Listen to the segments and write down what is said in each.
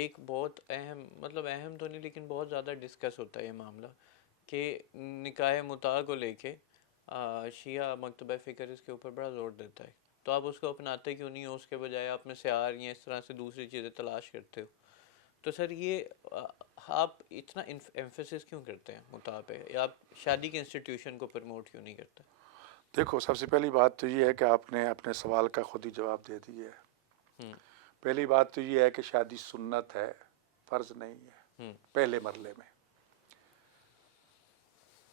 ایک بہت اہم، مطلب اہم تو نہیں لیکن بہت زیادہ ڈسکس ہوتا ہے یہ معاملہ کہ نکاح متع کو لے کے شیعہ مکتبہ فکر اس کے اوپر بڑا زور دیتا ہے، تو آپ اس کو اپناتے کیوں نہیں ہو؟ اس کے بجائے آپ میں سیار یا اس طرح سے دوسری چیزیں تلاش کرتے ہو. تو سر یہ آپ اتنا ایمفیسس کیوں کرتے ہیں متع پہ، یا آپ شادی کے انسٹیٹیوشن کو پروموٹ کیوں نہیں کرتے؟ دیکھو، سب سے پہلی بات تو یہ ہے کہ آپ نے اپنے سوال کا خود ہی جواب دے دیا ہے. پہلی بات تو یہ ہے کہ شادی سنت ہے، فرض نہیں ہے پہلے مرحلے میں.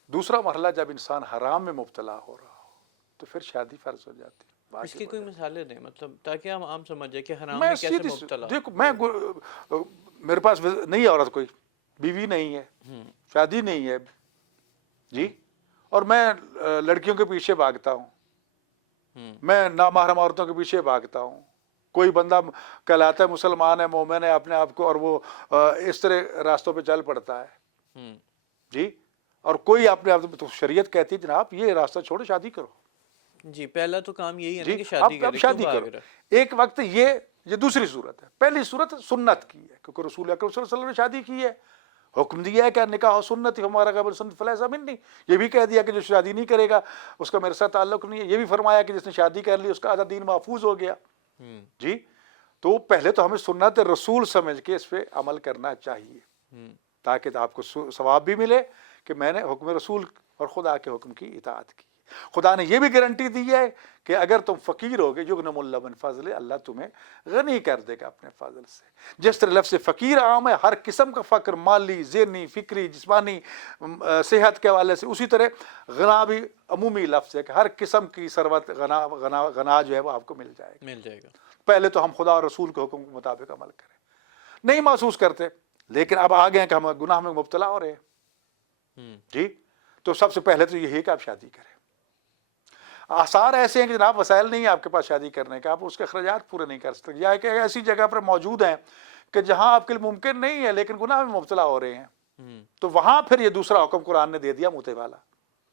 دوسرا مرحلہ جب انسان حرام میں مبتلا ہو رہا ہو تو پھر شادی فرض ہو جاتی، اس کی واجب ہو کوئی جاتی. مثالیں دیں، مطلب تاکہ ہم عام سمجھ جائیں کہ حرام میں میں کیسے سیدھی مبتلا. دیکھو، میرے پاس نہیں ہے عورت، کوئی بیوی نہیں ہے، شادی نہیں ہے جی، اور میں لڑکیوں کے پیچھے بھاگتا ہوں، میں نامحرم عورتوں کے پیچھے بھاگتا ہوں. کوئی بندہ کہلاتا ہے مسلمان ہے، مومن ہے اپنے آپ کو، اور وہ اس طرح راستوں پہ چل پڑتا ہے جی. اور کوئی اپنے آپ تو شریعت کہتی ہے جناب یہ راستہ چھوڑو، شادی کرو. جی پہلا تو کام یہی ہے نا جی کہ شادی اب کرے، کیوں شادی بھاگ کرو. رہا؟ ایک وقت یہ دوسری صورت ہے. پہلی صورت سنت کی ہے کیونکہ رسول اکرم صلی اللہ علیہ وسلم نے شادی کی ہے، حکم دیا ہے کہ نکاح سنت ہمارا قبل سنت فلیس منی. یہ بھی کہہ دیا کہ جو شادی نہیں کرے گا اس کا میرے ساتھ تعلق نہیں ہے. یہ بھی فرمایا کہ جس نے شادی کر لی اس کا آدھا دین محفوظ ہو گیا جی. تو پہلے تو ہمیں سنت رسول سمجھ کے اس پہ عمل کرنا چاہیے تاکہ آپ کو ثواب بھی ملے کہ میں نے حکم رسول اور خدا کے حکم کی اطاعت کی. خدا نے یہ بھی گارنٹی دی ہے کہ اگر تم فقیر ہوگے یغنم اللہ من فضل، اللہ تمہیں غنی کر دے گا اپنے فضل سے. جس طرح لفظ فقیر عام ہے، ہر قسم کا فقر، مالی، ذہنی، فکری، جسمانی، صحت کے حوالے سے، اسی طرح غنا بھی عمومی لفظ ہے کہ ہر قسم کی ثروت، غنا جو ہے وہ آپ کو مل جائے گا. پہلے تو ہم خدا اور رسول کے حکم کے مطابق عمل کریں. نہیں محسوس کرتے، لیکن اب آ گئے ہیں کہ ہم گناہ میں مبتلا ہو رہے ہیں جی. تو سب سے پہلے تو یہی ہے کہ آپ شادی کریں. آثار ایسے ہیں کہ جناب وسائل نہیں ہے آپ کے پاس شادی کرنے کا، آپ اس کے اخراجات پورے نہیں کر سکتے، یا کہ ایسی جگہ پر موجود ہیں کہ جہاں آپ کے لیے ممکن نہیں ہے لیکن گناہ میں مبتلا ہو رہے ہیں، تو وہاں پھر یہ دوسرا حکم قرآن نے دے دیا موتے والا.